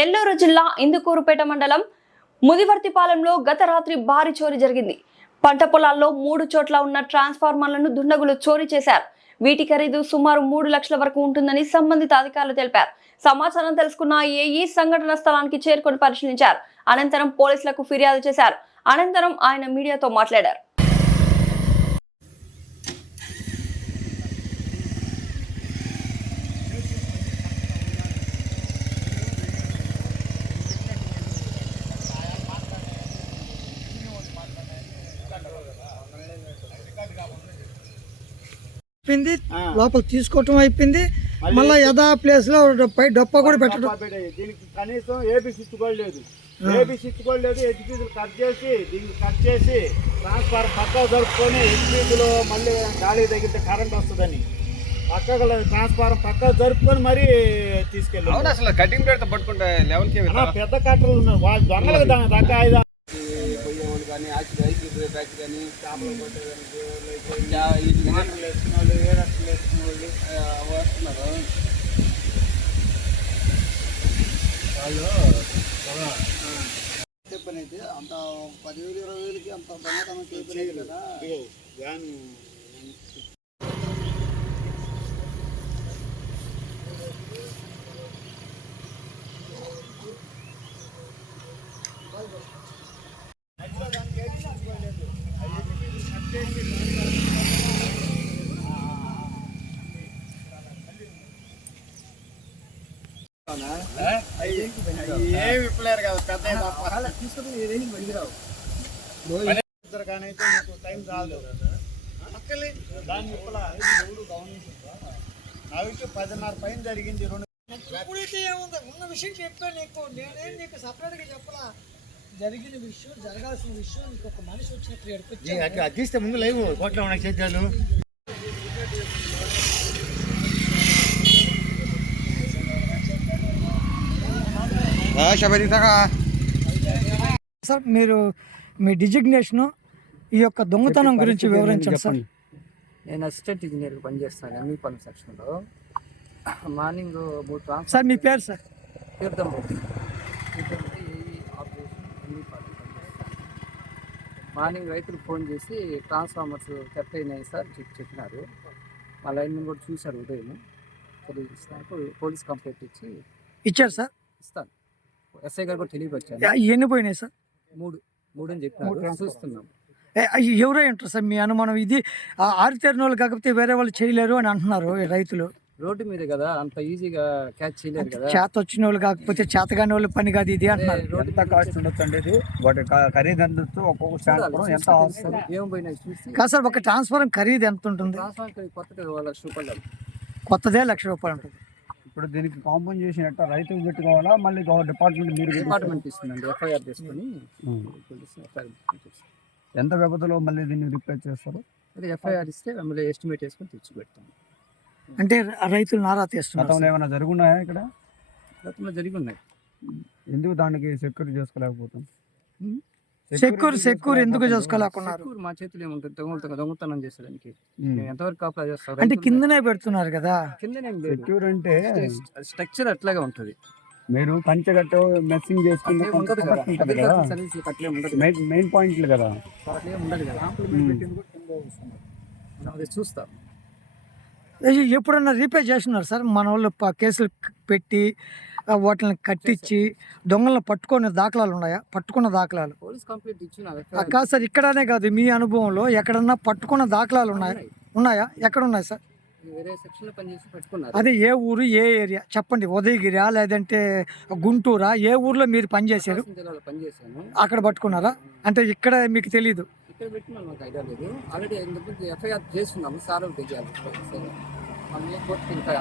నెల్లూరు జిల్లా ఇందుకూరుపేట మండలం ముదివర్తిపాలెంలో గత రాత్రి భారీ చోరీ జరిగింది. పంట పొలాల్లో 3 చోట్ల ఉన్న ట్రాన్స్ఫార్మర్లను దుండగులు చోరీ చేశారు. వీటి ఖరీదు సుమారు 3 లక్షల వరకు ఉంటుందని సంబంధిత అధికారులు తెలిపారు. సమాచారం తెలుసుకున్న ఏఈ సంఘటన స్థలానికి చేరుకొని పరిశీలించారు. అనంతరం పోలీసులకు ఫిర్యాదు చేశారు. అనంతరం ఆయన మీడియాతో మాట్లాడారు. లోపల తీసుకోవటం అయిపోయింది. మళ్ళీ యథా ప్లేస్ లో డొప్ప కూడా పెట్టడం. దీనికి కనీసం ఏబీ స్విచ్ కూడా లేదు. హెచ్పీలు కట్ చేసి దీనికి కట్ చేసి ట్రాన్స్ఫార్మర్ పక్కకు జరుపుకొని హెచ్పీలో మళ్ళీ గాలి తగిలితే కరెంట్ వస్తుందని పక్కకు ట్రాన్స్ఫార్మర్ పక్కకు జరుపుకొని మరీ తీసుకెళ్ళారు. అసలు కటింగ్ పెడితే పట్టుకుంటే లెవెల్కి పెద్ద కట్టలు ఉన్నారు. వాళ్ళు దొంగలకు దాకా పోయేవాళ్ళు కానీ బ్యాచ్ కానీ చేపలు కొట్టేదానికి వేసుకున్న వాళ్ళు ఏ రక్షలు వేసుకున్న వాళ్ళు వస్తున్నారు. వాళ్ళు చెప్పనైతే అంత 10,000 20,000కి అంత దొంగతనం చేయలేదు కదా. ఏమి ఇప్పలేరు కదా పెద్ద కానీ అయితే మీకు టైం రాదు దాన్ని ఇప్పలా నవికి 10:30 పైన జరిగింది. ఎప్పుడైతే ఏముంది ఉన్న విషయం చెప్పాను నీకు. నేనేం నీకు సపరేట్గా చెప్పలా. జరిగిన విషయం, జరగాల్సిన విషయం నీకు ఒక మనిషి వచ్చినప్పుడు అది తీస్తే ముందు లైవ్ కోట్లో ఉన్న చేద్దాలు. సార్ మీరు మీ డిజిగ్నేషను ఈ యొక్క దొంగతనం గురించి వివరించండి సార్. నేను అసిస్టెంట్ ఇంజనీర్గా పనిచేస్తాను ఎంఈ పనుల సెక్షన్లో. మార్నింగ్ సార్ మీ పేరు సార్? తీర్థం మార్నింగ్ రైతులు ఫోన్ చేసి ట్రాన్స్ఫార్మర్స్ కట్ అయినాయి సార్ చెప్పినారు. మా లైన్ కూడా చూశారు ఉదయం. తెలియజేసినాక పోలీస్ కంప్లైంట్ ఇచ్చారు సార్. ఇస్తాను. ఎస్ఐ గారు కూడా తెలియపరిచాను. ఎన్ని పోయినాయి సార్? మూడు అని చెప్పినారు. చూస్తున్నాం. ఎవరై ఉంటారు సార్ మీ అనుమానం? ఇది ఆరితేరిన వాళ్ళు కాకపోతే వేరే వాళ్ళు చేయలేరు అని అంటున్నారు రైతులు. రోడ్డు మీద కదా, అంత ఈజీగా క్యాచ్ చేయలేరు కదా. చేత వచ్చిన వాళ్ళు కాకపోతే చేతగాని వాళ్ళు పని కాదు ఇది అంటున్నారు. ఎంత కాస్ట్ ఉండొచ్చు అండి ఇది? వాటి ఖరీదు ఎంత? ఒక్కొక్క ట్రాన్స్ఫార్మర్ ఎంత ఏం పోయినాయి చూసి కాదు సార్. ఒక ట్రాన్స్ఫార్మర్ ఖరీదు ఎంత ఉంటుంది? ట్రాన్స్ఫార్మర్ కొత్తగా 1,00,000 రూపాయలు. కొత్తదే 1,00,000 రూపాయలు ఉంటుంది. ఇప్పుడు దీనికి కాంపన్సేషన్ ఎట్లా రైతులు పెట్టుకోవాలా మళ్ళీ డిపార్ట్మెంట్? మీరు డిపార్ట్మెంట్ ఇస్తుందండి. ఎఫ్ఐఆర్ చేసుకుని ఎంత వ్యవధిలో మళ్ళీ దీన్ని రిపేర్ చేస్తారు? అదే ఎఫ్ఐఆర్ ఇస్తే మళ్ళీ ఎస్టిమేట్ వేసుకొని తెచ్చి పెడతాం. అంటే రైతులు నారా తీస్తున్నారు. ఏమైనా జరుగున్నాయా ఇక్కడ? గతంలో జరిగి ఉన్నాయి. ఎందుకు దానికి సెక్యూర్ చేసుకోలేకపోతాం? సెక్యూర్ ఎందుకు చేసుకోలేకున్నారు? మా చేతులు ఏముంటుంది? దొంగతనం చేసేదానికి ఎంతవరకు అప్లై చేస్తారు? అంటే కిందనే పెడుతున్నారు కదా. కిందనే సెక్యూర్ అంటే స్ట్రక్చర్ అట్లాగే ఉంటుంది. మీరు కంచె కట్ట మెస్సింగ్ చేసుకుంటే మెయిన్ పాయింట్లు కదా. ఉండదు కదా. అది చూస్తాం. ఎప్పుడన్నా రీపేర్ చేస్తున్నారు సార్ మన వాళ్ళు? కేసులు పెట్టి వాటిని కట్టించి దొంగలను పట్టుకునే దాఖలాలు ఉన్నాయా? పట్టుకున్న దాఖలాలు పోలీస్ కంప్లైంట్ ఇచ్చినా కాదు సార్. ఇక్కడనే కాదు, మీ అనుభవంలో ఎక్కడన్నా పట్టుకున్న దాఖలాలు ఉన్నాయా? ఎక్కడ ఉన్నాయి సార్? వేరే సెక్షన్లో పనిచేసి పెట్టుకున్నారు. అదే ఏ ఊరు, ఏ ఏరియా చెప్పండి? ఉదయగిరియా లేదంటే గుంటూరా? ఏ ఊర్లో మీరు పనిచేశారు? జిల్లాలో పనిచేశాను. అక్కడ పట్టుకున్నారా? అంటే ఇక్కడ మీకు తెలీదు? ఇక్కడ పెట్టినా నాకు ఐడియా లేదు. ఆల్రెడీ ఎఫ్ఐఆర్ చేస్తున్నాము. సార్ దగ్గర మళ్ళీ కోర్టుకి ఇంకా